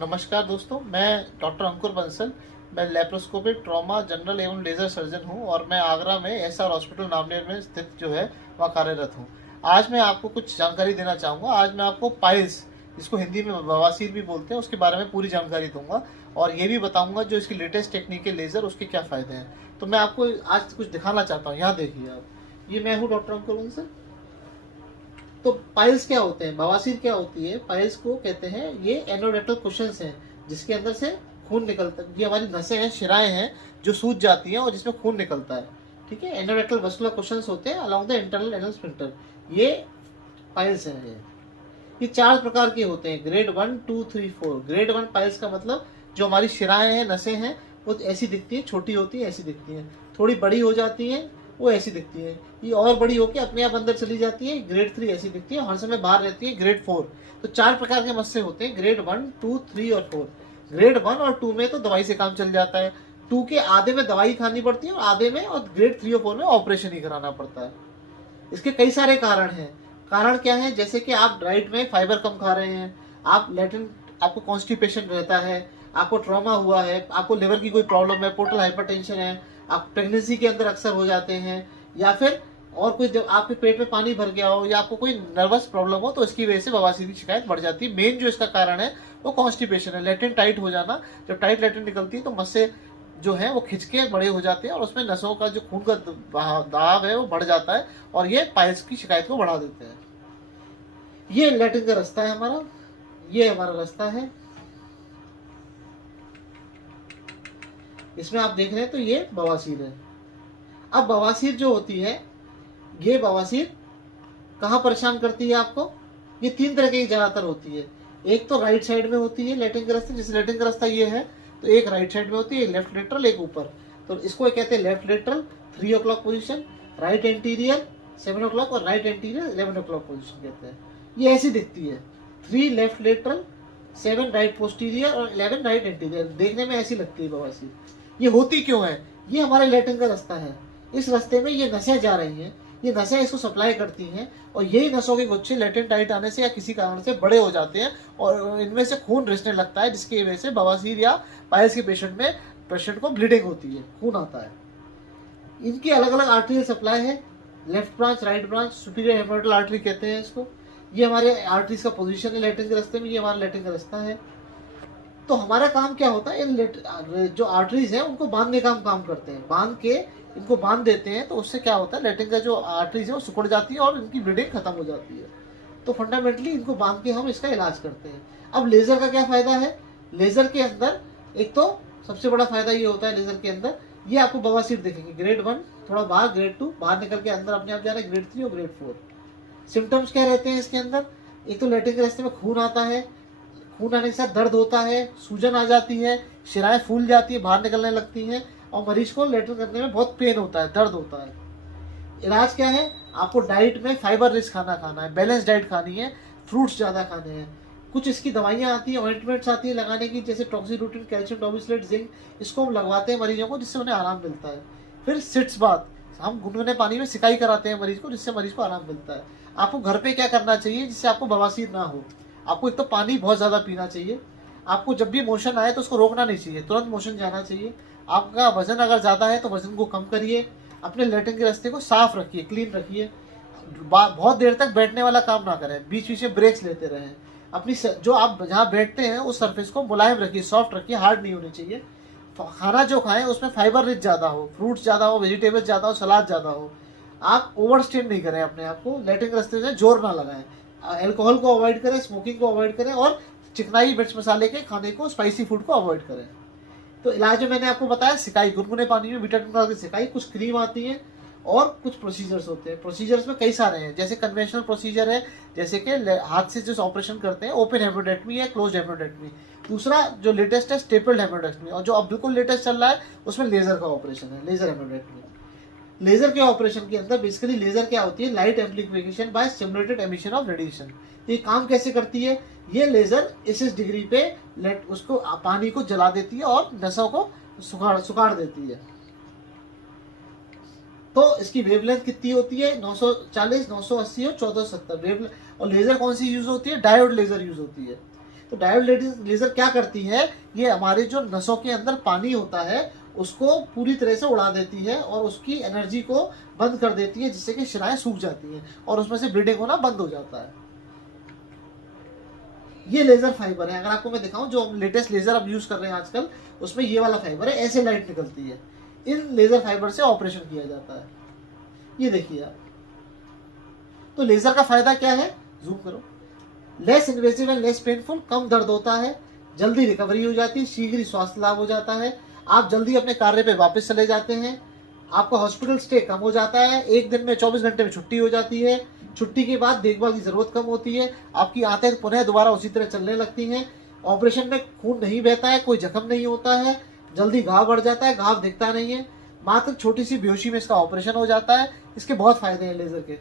नमस्कार दोस्तों, मैं डॉक्टर अंकुर बंसल। मैं लेप्रोस्कोपिक ट्रॉमा जनरल एवं लेज़र सर्जन हूं और मैं आगरा में एसआर हॉस्पिटल नामनेर में स्थित जो है वहाँ कार्यरत हूं। आज मैं आपको कुछ जानकारी देना चाहूँगा। आज मैं आपको पाइल्स, जिसको हिंदी में बवासीर भी बोलते हैं, उसके बारे में पूरी जानकारी दूंगा और ये भी बताऊंगा जो इसकी लेटेस्ट टेक्निक है लेज़र, उसके क्या फ़ायदे हैं। तो मैं आपको आज कुछ दिखाना चाहता हूँ। यहाँ देखिए आप, ये मैं हूँ डॉक्टर अंकुर बंसल। तो पाइल्स क्या होते हैं, बवासीर क्या होती है? पाइल्स को कहते हैं, ये एनोरेक्टल कुशन्स हैं जिसके अंदर से खून निकलता है। ये हमारी नसें हैं, शिराएं हैं जो सूज जाती हैं और जिसमें खून निकलता है। ठीक है, एनोरेक्टल वस्कुलर कुशन्स होते हैं along the internal anal sphincter. ये पाइल्स हैं। ये 4 प्रकार के होते हैं, ग्रेड 1, 2, 3, 4। ग्रेड 1 पाइल्स का मतलब जो हमारी शिराएं हैं, नसें हैं, वो ऐसी दिखती है, छोटी होती है ऐसी दिखती है। थोड़ी बड़ी हो जाती है, वो ऐसी दिखती है। ये और बड़ी होकर अपने आप अंदर चली जाती है, ग्रेड 3 ऐसी दिखती है, हर समय बाहर रहती है, ग्रेड 4। तो 4 प्रकार के मस्से होते हैं, ग्रेड 1, 2, 3 और 4। ग्रेड 1 और 2 में तो दवाई से काम चल जाता है। 2 के आधे में दवाई खानी पड़ती है और आधे में, और ग्रेड 3 और 4 में ऑपरेशन ही कराना पड़ता है। इसके कई सारे कारण हैं। कारण क्या है? जैसे कि आप डाइट में फाइबर कम खा रहे हैं, आप लेटेंट, आपको कॉन्स्टिपेशन रहता है, आपको ट्रॉमा हुआ है, आपको लिवर की कोई प्रॉब्लम है, पोर्टल हाइपरटेंशन है, आप प्रेगनेंसी के अंदर अक्सर हो जाते हैं, या फिर और कोई जब आपके पेट में पानी भर गया हो, या आपको कोई नर्वस प्रॉब्लम हो, तो इसकी वजह से बवासीर की शिकायत बढ़ जाती है। मेन जो इसका कारण है वो कॉन्स्टिपेशन है, लेटेंट टाइट हो जाना। जब टाइट लेटेंट निकलती है तो मस्से जो है वो खिंच के बड़े हो जाते हैं और उसमें नसों का जो खून का दाब है वो बढ़ जाता है और ये पाइल्स की शिकायत को बढ़ा देते हैं। ये लैट्रिन का रास्ता है हमारा, ये हमारा रास्ता है। इसमें आप देख रहे हैं तो ये बवासीर है। अब बवासीर जो होती है, ये बवासीर कहाँ परेशान करती है आपको? ये 3 तरह की ज्यादातर होती है। एक तो राइट साइड में होती है लैट्रिन का रास्ता, जैसे लैट्रिन का रास्ता ये है, तो एक राइट साइड में होती है, एक लेफ्ट लेटरल, एक ऊपर। तो इसको कहते हैं left lateral 3 o'clock position, right anterior 7 o'clock और राइट एंटीरियर 11 o'clock पोजीशन कहते हैं। ये ऐसी दिखती है, 3 लेफ्ट लेटरल, 7 राइट पोस्टीरियर और 11 राइट एंटीरियर। देखने में ऐसी लगती है बवासीर। ये होती क्यों है? ये हमारे लैट्रिन का रास्ता है, इस रास्ते में ये नसें जा रही हैं, ये नसें इसको सप्लाई करती हैं और यही नसों के गुच्छे लेटेंट टाइट आने से या किसी कारण से बड़े हो जाते हैं और इनमें से खून रिसने लगता है, जिसकी वजह से बवासीर या पाइल्स के पेशेंट को ब्लीडिंग होती है, खून आता है। इनकी अलग अलग आर्टरियल सप्लाई है, left branch, right branch, superior hepatic artery कहते हैं इसको। ये हमारे आर्टरीज का पोजीशन है लेट्रिन के रास्ते में, ये हमारा लेट्रिन का रास्ता है। तो हमारा काम क्या होता है, इन जो आर्टरीज हैं उनको बांधने का हम काम करते हैं, बांध के इनको बांध देते हैं। तो उससे क्या होता है, लेट्रिन का जो आर्टरीज है वो सिकुड़ जाती है और इनकी ब्लीडिंग खत्म हो जाती है। तो फंडामेंटली इनको बांध के हम इसका इलाज करते हैं। अब लेजर का क्या फायदा है? लेजर के अंदर एक तो सबसे बड़ा फायदा ये होता है, लेजर के अंदर ये आपको बवासीर देखेंगे, ग्रेड 1 थोड़ा बाहर, ग्रेड 2 बाहर निकल के अंदर अपने आप जा रहा है, ग्रेड 3 और ग्रेड 4। सिम्टम्स क्या रहते हैं इसके अंदर? एक तो लेट्रिन के रास्ते में खून आता है, खून आने के साथ दर्द होता है, सूजन आ जाती है, शिराएं फूल जाती है, बाहर निकलने लगती हैं और मरीज को लेटरिन करने में बहुत पेन होता है, दर्द होता है। इलाज क्या है? आपको डाइट में फाइबर रिच खाना खाना है, बैलेंस डाइट खानी है, फ्रूट्स ज़्यादा खाने हैं। कुछ इसकी दवाइयाँ आती हैं, ऑइंटमेंट्स आती है लगाने की, जैसे टॉक्सीरूटिन, कैल्शियम डोमिसलेट, जिंक, इसको हम लगवाते हैं मरीजों को, जिससे उन्हें आराम मिलता है। फिर सिट्स बाथ, हम गुनगुने पानी में सिकाई कराते हैं मरीज को, जिससे मरीज को आराम मिलता है। आपको घर पे क्या करना चाहिए जिससे आपको बवासीर ना हो? आपको एक तो पानी बहुत ज़्यादा पीना चाहिए। आपको जब भी मोशन आए तो उसको रोकना नहीं चाहिए, तुरंत मोशन जाना चाहिए। आपका वजन अगर ज़्यादा है तो वजन को कम करिए। अपने लेटरिन के रास्ते को साफ रखिए, क्लीन रखिए। बहुत देर तक बैठने वाला काम ना करें, बीच बीच में ब्रेक्स लेते रहें। अपनी जो आप जहाँ बैठते हैं उस सरफेस को मुलायम रखिए, सॉफ्ट रखिए, हार्ड नहीं होनी चाहिए। खाना जो खाएं उसमें फाइबर रिच ज़्यादा हो, फ्रूट्स ज़्यादा हो, वेजिटेबल्स ज़्यादा हो, सलाद ज़्यादा हो। आप ओवर स्ट्रेन नहीं करें अपने आप को, लेटरिन के रास्ते में जोर ना लगाएं। अल्कोहल को अवॉइड करें, स्मोकिंग को अवॉइड करें और चिकनाई मिर्च मसाले के खाने को, स्पाइसी फूड को अवॉइड करें। तो इलाज में मैंने आपको बताया, सिकाई, गुनगुने पानी में विटामिन का सिकाई, कुछ क्रीम आती है और कुछ प्रोसीजर्स होते हैं। प्रोसीजर्स में कई सारे हैं, जैसे कन्वेंशनल प्रोसीजर है, जैसे कि हाथ से जो ऑपरेशन करते हैं, ओपन हेमोडेक्टमी या क्लोज हेमोडेक्टमी। दूसरा जो लेटेस्ट है स्टेपल्ड हेमोडेक्टमी, और जो अब बिल्कुल लेटेस्ट चल रहा है उसमें लेजर का ऑपरेशन है, लेजर हेमोडेक्टमी। लेजर के ऑपरेशन के अंदर बेसिकली लेजर क्या होती है, light amplification by stimulated emission of radiation. ये काम कैसे करती है? ये लेजर इस डिग्री पे उसको पानी को जला देती है और नसों को सुखाड़ देती है। तो इसकी वेवलेंथ कितनी होती है? 940, 980 और 1470 वेवलेंथ। और लेजर कौन सी यूज होती है? डायोड लेजर यूज होती है। तो डायोड लेजर क्या करती है, ये हमारे जो नसों के अंदर पानी होता है उसको पूरी तरह से उड़ा देती है और उसकी एनर्जी को बंद कर देती है, जिससे कि शिराएं सूख जाती हैं और उसमें से ब्लीडिंग होना बंद हो जाता है। ये लेजर फाइबर है। अगर आपको मैं दिखाऊं, जो लेटेस्ट लेजर अब यूज कर रहे हैं आजकल, उसमें ये वाला फाइबर है, ऐसे लाइट निकलती है। इन लेजर फाइबर से ऑपरेशन किया जाता है। ये देखिए आप। तो लेजर का फायदा क्या है, जूम करो, less invasive and less painful, कम दर्द होता है, जल्दी रिकवरी हो जाती है, शीघ्र स्वास्थ्य लाभ हो जाता है, आप जल्दी अपने कार्य पे वापस चले जाते हैं, आपका हॉस्पिटल स्टे कम हो जाता है, एक दिन में 24 घंटे में छुट्टी हो जाती है, छुट्टी के बाद देखभाल की जरूरत कम होती है, आपकी आंतें पुनः दोबारा उसी तरह चलने लगती हैं, ऑपरेशन में खून नहीं बहता है, कोई जख्म नहीं होता है, जल्दी घाव बढ़ जाता है, घाव दिखता नहीं है, मात्र छोटी सी बेहोशी में इसका ऑपरेशन हो जाता है। इसके बहुत फायदे हैं लेजर के।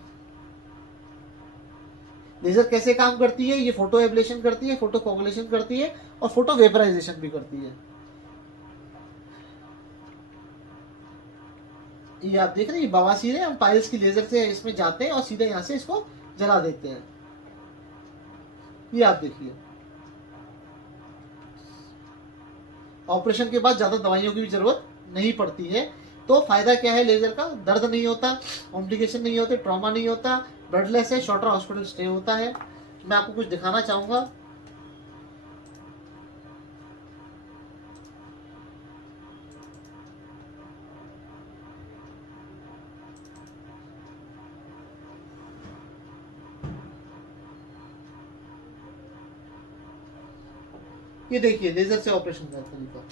लेजर कैसे काम करती है, ये फोटो एब्लेशन करती है, फोटो कोगुलेशन करती है और फोटो वेपराइजेशन भी करती है। ये आप देख रहे हैं, बवासीर है, हम पाइल्स की लेजर से इसमें जाते हैं और सीधे यहाँ से इसको जला देते हैं। ये आप देखिए, ऑपरेशन के बाद ज्यादा दवाइयों की भी जरूरत नहीं पड़ती है। तो फायदा क्या है लेजर का, दर्द नहीं होता, कॉम्प्लिकेशन नहीं होते, ट्रॉमा नहीं होता, ब्लडलेस है, शॉर्टर हॉस्पिटल स्टे होता है। मैं आपको कुछ दिखाना चाहूंगा। ये देखिए लेजर से ऑपरेशन का तरीका।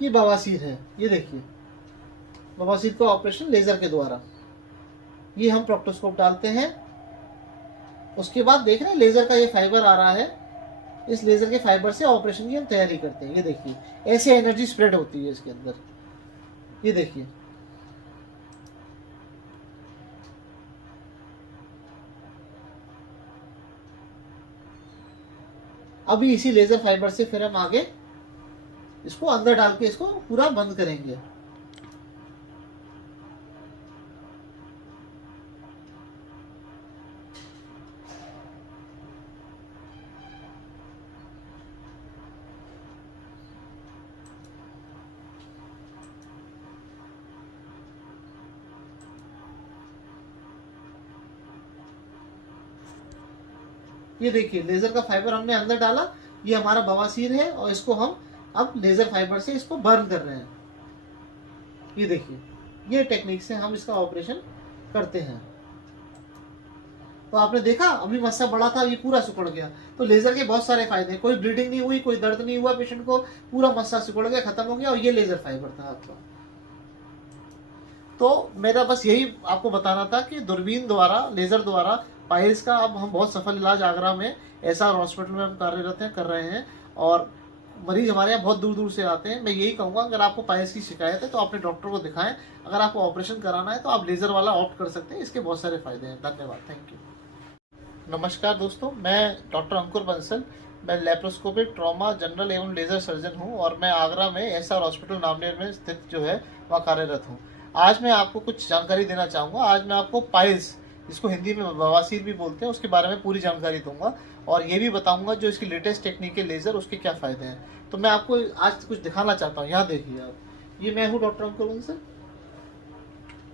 ये बवासीर है, ये देखिए बवासीर का ऑपरेशन लेजर के द्वारा। ये हम प्रोक्टोस्कोप डालते हैं, उसके बाद देख रहे हैं लेजर का ये फाइबर आ रहा है, इस लेजर के फाइबर से ऑपरेशन की हम तैयारी करते हैं। ये देखिए ऐसे एनर्जी स्प्रेड होती है इसके अंदर। ये देखिए अभी इसी लेजर फाइबर से फिर हम आगे इसको अंदर डाल के इसको पूरा बंद करेंगे। ये देखिए लेजर का फाइबर हमने अंदर डाला, ये हमारा बवासीर है और इसको हम अब लेजर फाइबर से इसको बर्न कर रहे हैं। ये देखिए ये टेक्निक से हम इसका ऑपरेशन करते हैं। तो आपने देखा अभी मस्सा बड़ा था, ये पूरा सिकुड़ गया। तो लेजर के बहुत सारे फायदे हैं, कोई ब्लीडिंग नहीं हुई, कोई दर्द नहीं हुआ पेशेंट को, पूरा मस्सा सिकुड़ गया, खत्म हो गया, और ये लेजर फाइबर था आपका। तो मेरा बस यही आपको बताना था कि दूरबीन द्वारा, लेजर द्वारा पाइल्स का अब हम बहुत सफल इलाज आगरा में एसआर हॉस्पिटल में हम कार्यरत हैं, कर रहे हैं, और मरीज हमारे यहाँ बहुत दूर दूर से आते हैं। मैं यही कहूँगा अगर आपको पाइल्स की शिकायत है तो अपने डॉक्टर को दिखाएं। अगर आपको ऑपरेशन कराना है तो आप लेजर वाला ऑप्ट कर सकते हैं, इसके बहुत सारे फायदे हैं। धन्यवाद, थैंक यू। नमस्कार दोस्तों, मैं डॉक्टर अंकुर बंसल, मैं लेप्रोस्कोपिक, ट्रॉमा, जनरल एवं लेजर सर्जन हूँ और मैं आगरा में एसआर हॉस्पिटल नामनेर में स्थित जो है वहाँ कार्यरत हूँ। आज मैं आपको कुछ जानकारी देना चाहूँगा। आज मैं आपको पाइल्स, जिसको हिंदी में बवासीर भी बोलते हैं, उसके बारे में पूरी जानकारी दूंगा और ये भी बताऊंगा जो इसकी लेटेस्ट टेक्निक है लेजर, उसके क्या फायदे हैं। तो मैं आपको आज कुछ दिखाना चाहता हूँ। यहाँ देखिए आप, ये मैं हूँ डॉक्टर अंकुर बंसल।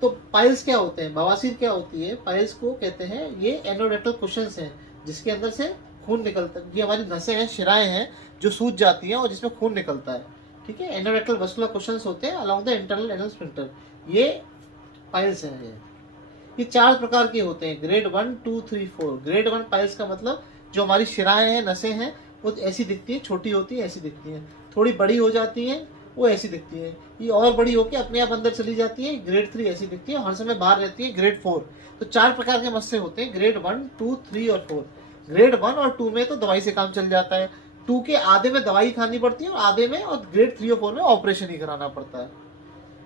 तो पाइल्स क्या होते हैं, बवासीर क्या होती है, पाइल्स को कहते हैं ये एनोरेक्टल कुशन्स हैं जिसके अंदर से खून निकलता है। ये हमारी नसें हैं, शिराएं हैं जो सूज जाती हैं और जिसमें खून निकलता है। ठीक है, एनोरेक्टल वस्कुलर कुशन्स होते हैं along the internal anal sphincter, ये पाइल्स हैं। ये 4 प्रकार के होते हैं, ग्रेड 1, 2, 3, 4। ग्रेड 1 पाइल्स का मतलब जो हमारी शिराएं हैं, नसें हैं, वो ऐसी दिखती है, छोटी होती है ऐसी दिखती हैं, थोड़ी बड़ी हो जाती हैं वो ऐसी दिखती है, ये और बड़ी होकर अपने आप अंदर चली जाती है, ग्रेड 3 ऐसी दिखती है, हर समय बाहर रहती है, ग्रेड 4। तो 4 प्रकार के मस्से होते हैं, ग्रेड 1, 2, 3 और 4। ग्रेड 1 और 2 में तो दवाई से काम चल जाता है, 2 के आधे में दवाई खानी पड़ती है और आधे में, और ग्रेड 3 और 4 में ऑपरेशन ही कराना पड़ता है।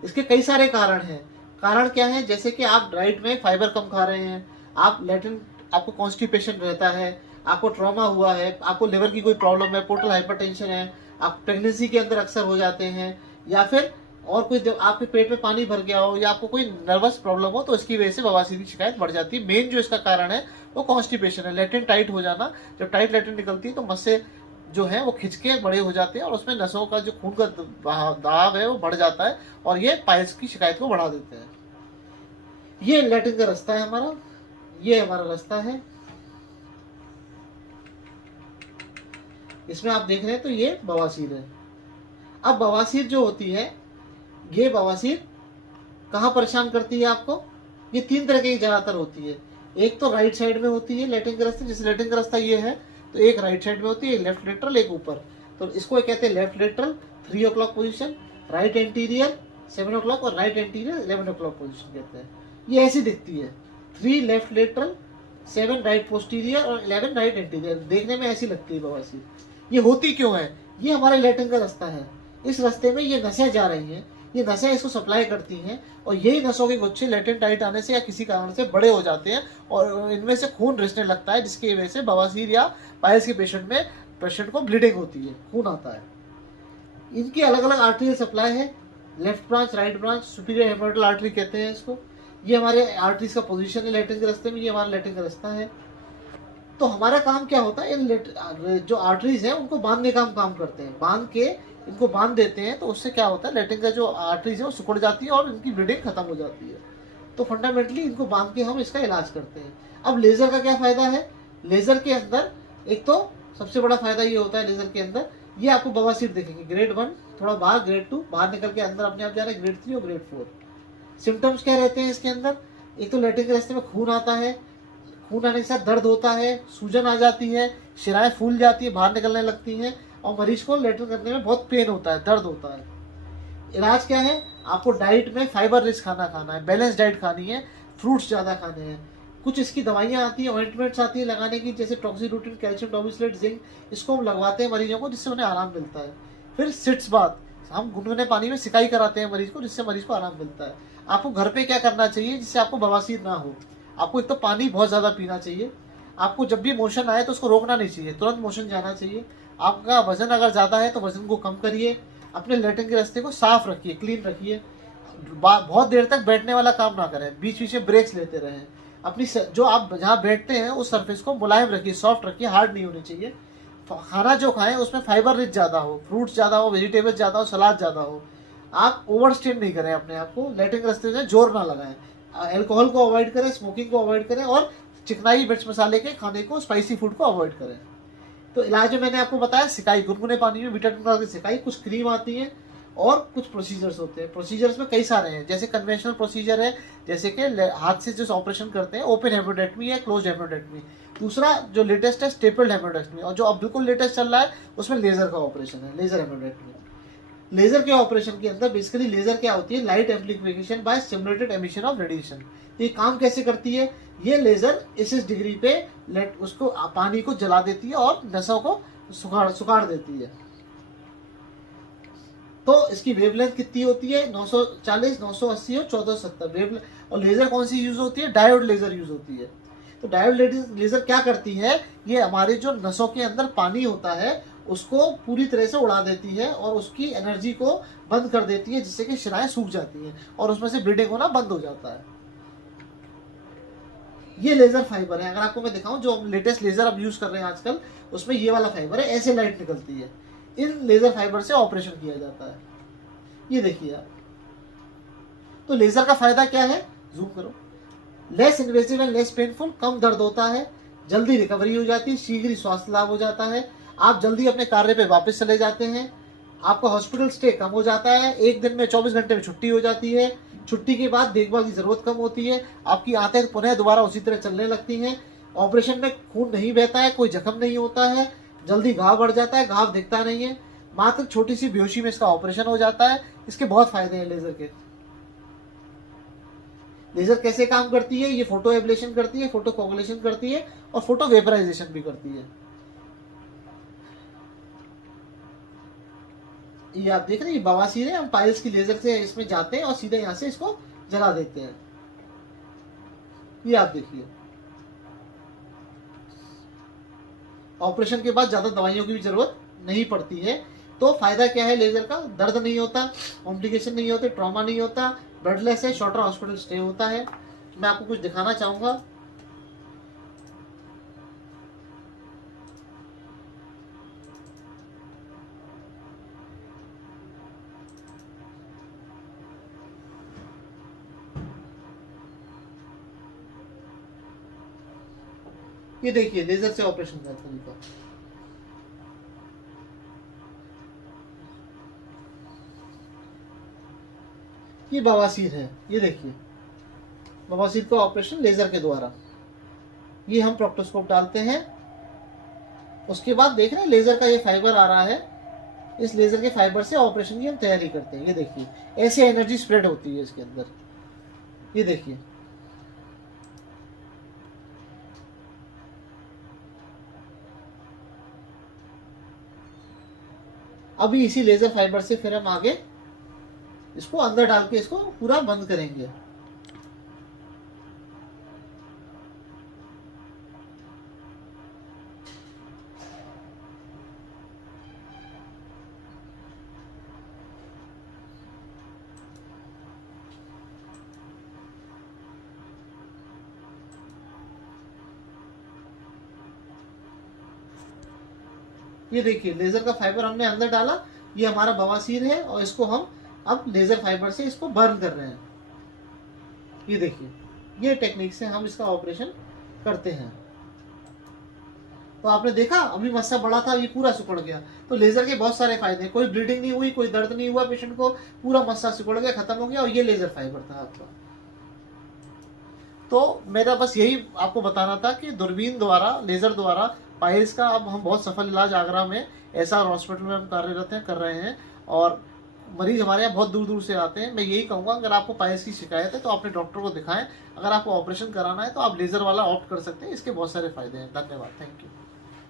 इसके कई सारे कारण हैं। कारण क्या है, जैसे कि आप डाइट में फाइबर कम खा रहे हैं, आप लैटेंट, आपको कॉन्स्टिपेशन रहता है, आपको ट्रॉमा हुआ है, आपको लिवर की कोई प्रॉब्लम है, पोर्टल हाइपरटेंशन है, आप प्रेगनेंसी के अंदर अक्सर हो जाते हैं, या फिर और कोई आपके पेट में पानी भर गया हो या आपको कोई नर्वस प्रॉब्लम हो तो इसकी वजह से बवासीर की शिकायत बढ़ जाती है। मेन जो इसका कारण है वो कॉन्स्टिपेशन है, लेटेंट टाइट हो जाना। जब टाइट लेटेंट निकलती है तो मस्से जो है वो खिंच के बड़े हो जाते हैं और उसमें नसों का जो खून का दबाव है वो बढ़ जाता है और ये पाइल्स की शिकायत को बढ़ा देते हैं। ये लेटरिन का रास्ता है हमारा, ये हमारा रास्ता है। इसमें आप देख रहे हैं तो ये बवासीर है। अब बवासीर जो होती है, ये बवासीर कहाँ परेशान करती है आपको? ये तीन तरह की ज्यादातर होती है। एक तो राइट साइड में होती है लेटरिन का रास्ता, जैसे लेटरिन का रास्ता ये है तो एक राइट साइड में होती है, एक लेफ्ट लेटरल, एक ऊपर। तो इसको कहते हैं left lateral 3 o'clock position, right anterior 7 o'clock और राइट एंटीरियर 11 o'clock पोजीशन कहते हैं। ये ऐसी दिखती है, 3 लेफ्ट लेटरल, 7 राइट पोस्टीरियर और 11 राइट एंटीरियर। देखने में ऐसी लगती है बवासीर। ये होती क्यों है? ये हमारे लेटरिन का रास्ता है, इस रास्ते में ये नसें जा रही हैं, ये नसें इसको सप्लाई करती हैं और यही नसों के गुच्छे लेटरिन टाइट आने से या किसी कारण से बड़े हो जाते हैं और इनमें से खून रिसने लगता है, जिसकी वजह से बवासीर या पाइल्स के पेशेंट को ब्लीडिंग होती है, खून आता है। इनकी अलग अलग आर्टरियल सप्लाई है, left branch, right branch, superior haemorrhoidal artery कहते हैं इसको। ये हमारे आर्टरीज का पोजीशन है लेटरिन के रास्ते में, ये हमारा लेटरिन का रास्ता है। तो हमारा काम क्या होता है, इन जो आर्टरीज है उनको बांधने का हम काम करते हैं, बांध के इनको बांध देते हैं तो उससे क्या होता है, लेटरिन का जो आर्टरीज है वो सिकुड़ जाती है और इनकी ब्लीडिंग खत्म हो जाती है। तो फंडामेंटली इनको बांध के हम इसका इलाज करते हैं। अब लेजर का क्या फायदा है? लेजर के अंदर एक तो सबसे बड़ा फायदा ये होता है, लेजर के अंदर ये आपको बवासीर देखेंगे ग्रेड 1 थोड़ा बाहर, ग्रेड 2 बाहर निकल के अंदर अपने आप जा रहा है, ग्रेड 3 और ग्रेड 4। सिम्टम्स क्या रहते हैं इसके अंदर? एक तो लेटरिन के रास्ते में खून आता है, खून आने के साथ दर्द होता है, सूजन आ जाती है, शिराएं फूल जाती है, बाहर निकलने लगती हैं और मरीज को लेटरिन करने में बहुत पेन होता है, दर्द होता है। इलाज क्या है? आपको डाइट में फाइबर रिच खाना खाना है, बैलेंस डाइट खानी है, फ्रूट्स ज़्यादा खाने हैं। कुछ इसकी दवाइयाँ आती हैं, ऑइंटमेंट्स आती हैं लगाने की, जैसे टॉक्सीरूटिन, कैल्शियम डोमिसलेट, जिंक, इसको हम लगवाते हैं मरीजों को जिससे उन्हें आराम मिलता है। फिर सिट्स बाथ, हम गुनगुने पानी में सिकाई कराते हैं मरीज को जिससे मरीज को आराम मिलता है। आपको घर पे क्या करना चाहिए जिससे आपको बवासीर ना हो? आपको एक तो पानी बहुत ज़्यादा पीना चाहिए, आपको जब भी मोशन आए तो उसको रोकना नहीं चाहिए, तुरंत मोशन जाना चाहिए। आपका वजन अगर ज़्यादा है तो वजन को कम करिए, अपने लेटरिन के रास्ते को साफ रखिए, क्लीन रखिए। बहुत देर तक बैठने वाला काम ना करें, बीच बीच में ब्रेक्स लेते रहें। अपनी जो आप जहाँ बैठते हैं उस सरफेस को मुलायम रखिए, सॉफ्ट रखिए, हार्ड नहीं होनी चाहिए। खाना जो खाएं उसमें फाइबर रिच ज़्यादा हो, फ्रूट्स ज़्यादा हो, वेजिटेबल्स ज़्यादा हो, सलाद ज़्यादा हो। आप ओवर स्ट्रेन नहीं करें अपने आप को, लेटरिन के रास्ते में जोर ना लगाएं। अल्कोहल को अवॉइड करें, स्मोकिंग को अवॉइड करें और चिकनाई मिर्च मसाले के खाने को, स्पाइसी फूड को अवॉइड करें। तो इलाज में मैंने आपको बताया सिकाई, गुनगुने पानी में विटामिन की सिकाई, कुछ क्रीम आती है और कुछ प्रोसीजर्स होते हैं। प्रोसीजर्स में कई सारे हैं, जैसे कन्वेंशनल प्रोसीजर है, जैसे कि हाथ से जो ऑपरेशन करते हैं, ओपन हेमोडेक्टमी या क्लोज हेमोडेक्टमी। दूसरा जो लेटेस्ट है स्टेपल्ड हेमोडेक्टमी, और जो अब बिल्कुल लेटेस्ट चल रहा है उसमें लेजर का ऑपरेशन है, लेजर हेमोडेक्टमी। लेजर के ऑपरेशन के अंदर बेसिकली लेजर क्या होती है, light amplification by stimulated emission of radiation. ये काम कैसे करती है? ये लेजर इस डिग्री पे उसको पानी को जला देती है और नसों को सुखाड़ देती है। तो इसकी वेवलेंथ कितनी होती है? 940, 980 और 1470 वेवलेंथ। और लेजर कौन सी यूज होती है? डायोड लेजर यूज होती है। तो डायोड लेजर क्या करती है, ये हमारे जो नसों के अंदर पानी होता है उसको पूरी तरह से उड़ा देती है और उसकी एनर्जी को बंद कर देती है, जिससे कि शिराएं सूख जाती हैं और उसमें से ब्लीडिंग होना बंद हो जाता है। ये लेजर फाइबर है, अगर आपको मैं दिखाऊं जो लेटेस्ट लेजर अब यूज कर रहे हैं आजकल, उसमें ये वाला फाइबर है, ऐसे लाइट निकलती है। इन लेजर फाइबर से ऑपरेशन किया जाता है। ये देखिए आप, तो लेजर का फायदा क्या है? जूम करो। Less invasive and less painful, कम दर्द होता है, जल्दी रिकवरी हो जाती है, शीघ्र स्वास्थ्य लाभ हो जाता है, आप जल्दी अपने कार्य पे वापस चले जाते हैं, आपका हॉस्पिटल स्टे कम हो जाता है, एक दिन में 24 घंटे में छुट्टी हो जाती है, छुट्टी के बाद देखभाल की जरूरत कम होती है, आपकी आंतें पुनः दोबारा उसी तरह चलने लगती हैं, ऑपरेशन में खून नहीं बहता है, कोई जख्म नहीं होता है, जल्दी घाव बढ़ जाता है, घाव दिखता नहीं है, मात्र छोटी सी बेहोशी में इसका ऑपरेशन हो जाता है। इसके बहुत फायदे हैं लेजर के। लेजर कैसे काम करती है? ये फोटो एब्लेशन करती है, फोटो कोगुलेशन करती है और फोटो वेपराइजेशन भी करती है। ये आप देख रहे हैं, बवासीर है, हम पाइल्स की लेजर से इसमें जाते हैं और सीधे यहाँ से इसको जला देते हैं। ये आप देखिए, ऑपरेशन के बाद ज्यादा दवाइयों की भी जरूरत नहीं पड़ती है। तो फायदा क्या है लेजर का? दर्द नहीं होता, कॉम्प्लिकेशन नहीं होते, ट्रॉमा नहीं होता, ब्लडलेस है, शॉर्टर हॉस्पिटल स्टे होता है। मैं आपको कुछ दिखाना चाहूंगा। ये देखिए लेजर से ऑपरेशन का तरीका। ये बवासीर है, ये देखिए बवासीर का ऑपरेशन लेजर के द्वारा। ये हम प्रोक्टोस्कोप डालते हैं, उसके बाद देख रहे हैं लेजर का ये फाइबर आ रहा है, इस लेजर के फाइबर से ऑपरेशन की हम तैयारी करते हैं। ये देखिए ऐसे एनर्जी स्प्रेड होती है इसके अंदर, ये देखिए। अभी इसी लेजर फाइबर से फिर हम आगे इसको अंदर डाल के इसको पूरा बंद करेंगे। ये देखिए लेजर का फाइबर हमने अंदर डाला, ये हमारा बवासीर है और इसको हम अब लेजर फाइबर से इसको बर्न कर रहे हैं। ये देखिए ये टेक्निक से हम इसका ऑपरेशन करते हैं। तो आपने देखा अभी मस्सा बड़ा था, ये पूरा सिकुड़ गया। तो लेजर के बहुत सारे फायदे, कोई ब्लीडिंग नहीं हुई, कोई दर्द नहीं हुआ पेशेंट को, पूरा मस्सा सिकुड़ गया, खत्म हो गया, और ये लेजर फाइबर था आपका। तो मेरा बस यही आपको बताना था कि दूरबीन द्वारा, लेजर द्वारा पाइल्स का अब हम बहुत सफल इलाज आगरा में एसआर हॉस्पिटल में हम कार्यरत हैं, कर रहे हैं। और मरीज हमारे यहाँ बहुत दूर दूर से आते हैं। मैं यही कहूँगा अगर आपको पाइल्स की शिकायत है तो अपने डॉक्टर को दिखाएं। अगर आपको ऑपरेशन कराना है तो आप लेजर वाला ऑप्ट कर सकते हैं, इसके बहुत सारे फायदे हैं। धन्यवाद, थैंक यू।